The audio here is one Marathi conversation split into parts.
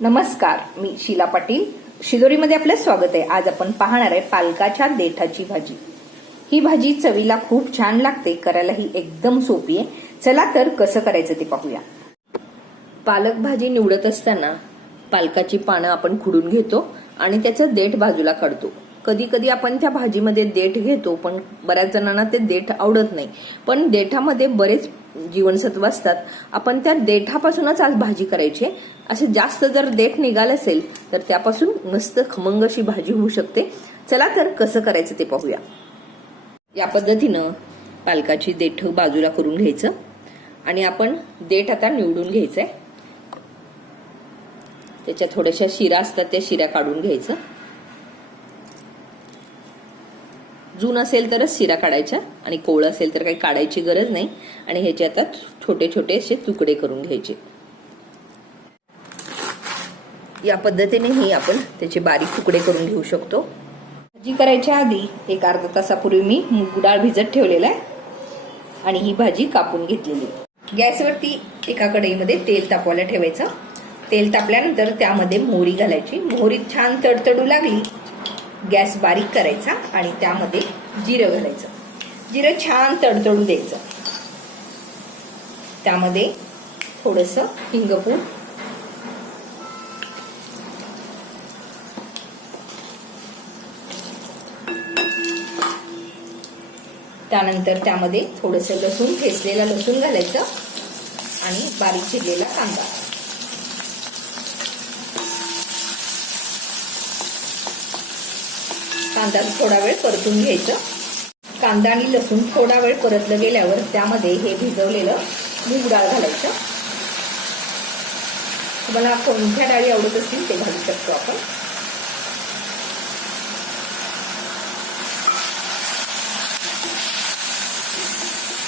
नमस्कार मी शीला पाटील. शिदोरीमध्ये आपलं स्वागत आहे. आज आपण पाहणार आहे पालकाच्या देठाची भाजी. ही भाजी चवीला खूप छान लागते करायला ही एकदम सोपी आहे. चला तर कसं करायचं ते पाहूया. पालक भाजी निवडत असताना पालकाची पानं आपण खुडून घेतो आणि त्याचं देठ बाजूला काढतो. कधी कधी आपण त्या भाजीमध्ये देठ घेतो पण बऱ्याच जणांना ते देठ आवडत नाही. पण देठामध्ये बरेच जीवनसत्व असतात. आपण त्या देठापासूनच आज भाजी करायची आहे. असे जास्त जर देठ निघालं असेल तर त्यापासून मस्त खमंग अशी भाजी होऊ शकते. चला तर कसं करायचं ते पाहूया. या पद्धतीनं पालकाची देठ बाजूला करून घ्यायचं. आणि आपण देठ आता निवडून घ्यायचंय. त्याच्या थोड्याशा शिरा असतात त्या शिऱ्या काढून घ्यायचं. जून असेल तरच शिरा काढायच्या आणि कोळ असेल तर काही काढायची गरज नाही. आणि ह्याचे आता छोटे छोटे असे तुकडे करून घ्यायचे. या पद्धतीनेही आपण त्याचे बारीक तुकडे करून घेऊ शकतो. भाजी करायच्या आधी एक अर्धा तासापूर्वी मी मूग डाळ भिजत ठेवलेला आहे. आणि ही भाजी कापून घेतलेली गॅसवरती एका कढईमध्ये तेल तापवायला ठेवायचं. तेल तापल्यानंतर त्यामध्ये मोहरी घालायची. मोहरी छान तडतडू लागली गॅस बारीक करायचा आणि त्यामध्ये जिरं घालायचं. जिरं छान तडतडू द्यायचं. त्यामध्ये थोडंसं हिंगपूड. त्यानंतर त्यामध्ये थोडंसं लसूण ठेचलेला लसूण घालायचं आणि बारीक चिरलेला कांदा. कांदा थोडा वेळ परतून घ्यायचं. कांदा आणि लसूण थोडा वेळ परतलं गेल्यावर त्यामध्ये हे भिजवलेलं मूग डाळ घालायचं. तुम्हाला कोणत्या डाळी आवडत असतील ते घालू शकतो आपण.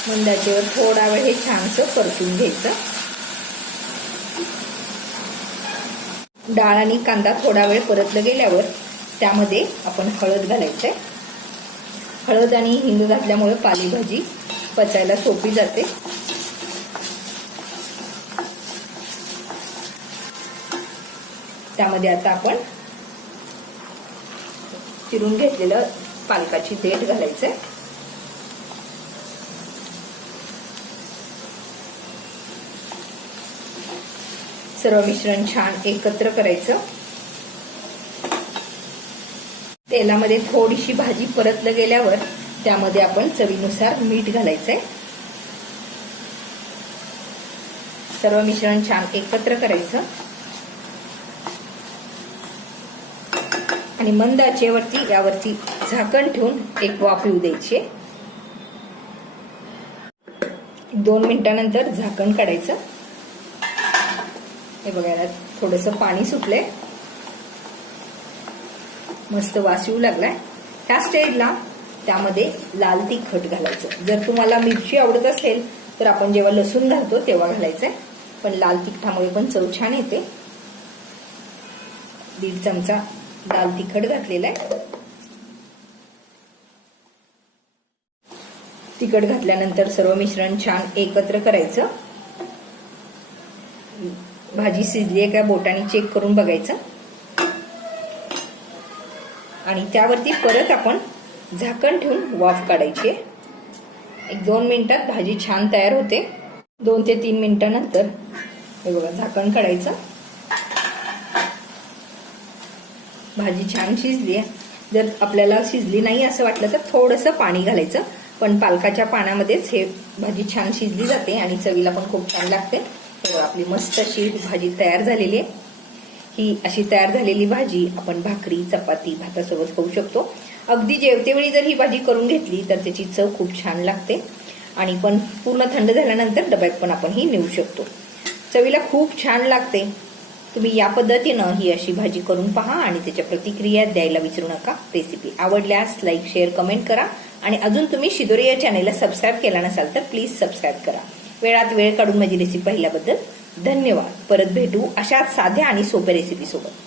मंदाचेवर थोडा वेळ हे छानसं परतून घ्यायचं. डाळ आणि कांदा थोडा वेळ परतलं गेल्यावर त्यामध्ये आपण हळद घालायचंय हळद आणि हिंग घातल्यामुळे पालेभाजी पचायला सोपी जाते. त्यामध्ये आता आपण चिरून घेतलेलं पालकाची देठ घालायचंय सर्व मिश्रण छान एकत्र करायचं. तेलामध्ये थोडीशी भाजी परतलं गेल्यावर त्यामध्ये आपण चवीनुसार मीठ घालायचंय. सर्व मिश्रण छान एकत्र करायचं. आणि मंद आचेवरती यावरती झाकण ठेवून एक वाफ येऊ द्यायची. दोन मिनिटानंतर झाकण काढायचं. हे बघायला थोडस पाणी सुटलंय. मस्त वास येऊ लागलाय. त्या स्टेजला त्यामध्ये लाल तिखट घालायचं. जर तुम्हाला मिरची आवडत असेल तर आपण जेव्हा लसूण घालतो तेव्हा घालायचंय. पण लाल तिखटामुळे पण चव छान येते. दीड चमचा लाल तिखट घातलेला आहे तिखट घातल्यानंतर सर्व मिश्रण छान एकत्र करायचं. भाजी शिजली आहे का बोटाने चेक करून बघायचं. आणि त्यावरती परत आपण झाकण ठेवून वाफ काढायची एक दोन मिनिटात भाजी छान तयार होते. दोन ते तीन मिनिटानंतर हे बघा झाकण काढायचं. भाजी छान शिजली आहे. जर आपल्याला शिजली नाही असं वाटलं तर थोडंसं पाणी घालायचं. पण पालकाच्या पाण्यामध्येच हे भाजी छान शिजली जाते आणि चवीला पण खूप छान लागते. तर आपली मस्त अशी भाजी तयार झालेली आहे. ही अशी तयार झालेली भाजी आपण भाकरी चपाती भातासोबत खाऊ शकतो. अगदी जेवतेवेळी जर ही भाजी करून घेतली तर त्याची चव खूप छान लागते. आणि पण पूर्ण थंड झाल्यानंतर डब्यात पण आपण ही नेऊ शकतो. चवीला खूप छान लागते. तुम्ही या पद्धतीनं ही अशी भाजी करून पहा आणि त्याच्या प्रतिक्रिया द्यायला विसरू नका. रेसिपी आवडल्यास लाईक शेअर कमेंट करा. आणि अजून तुम्ही शिदोरी या चॅनेलला सबस्क्राईब केला नसाल तर प्लीज सबस्क्राईब करा. वेळात वेळ काढून माझी रेसिपी पाहिल्याबद्दल धन्यवाद. परत भेटू अशाच साध्या आणि सोप्या रेसिपी सोबत.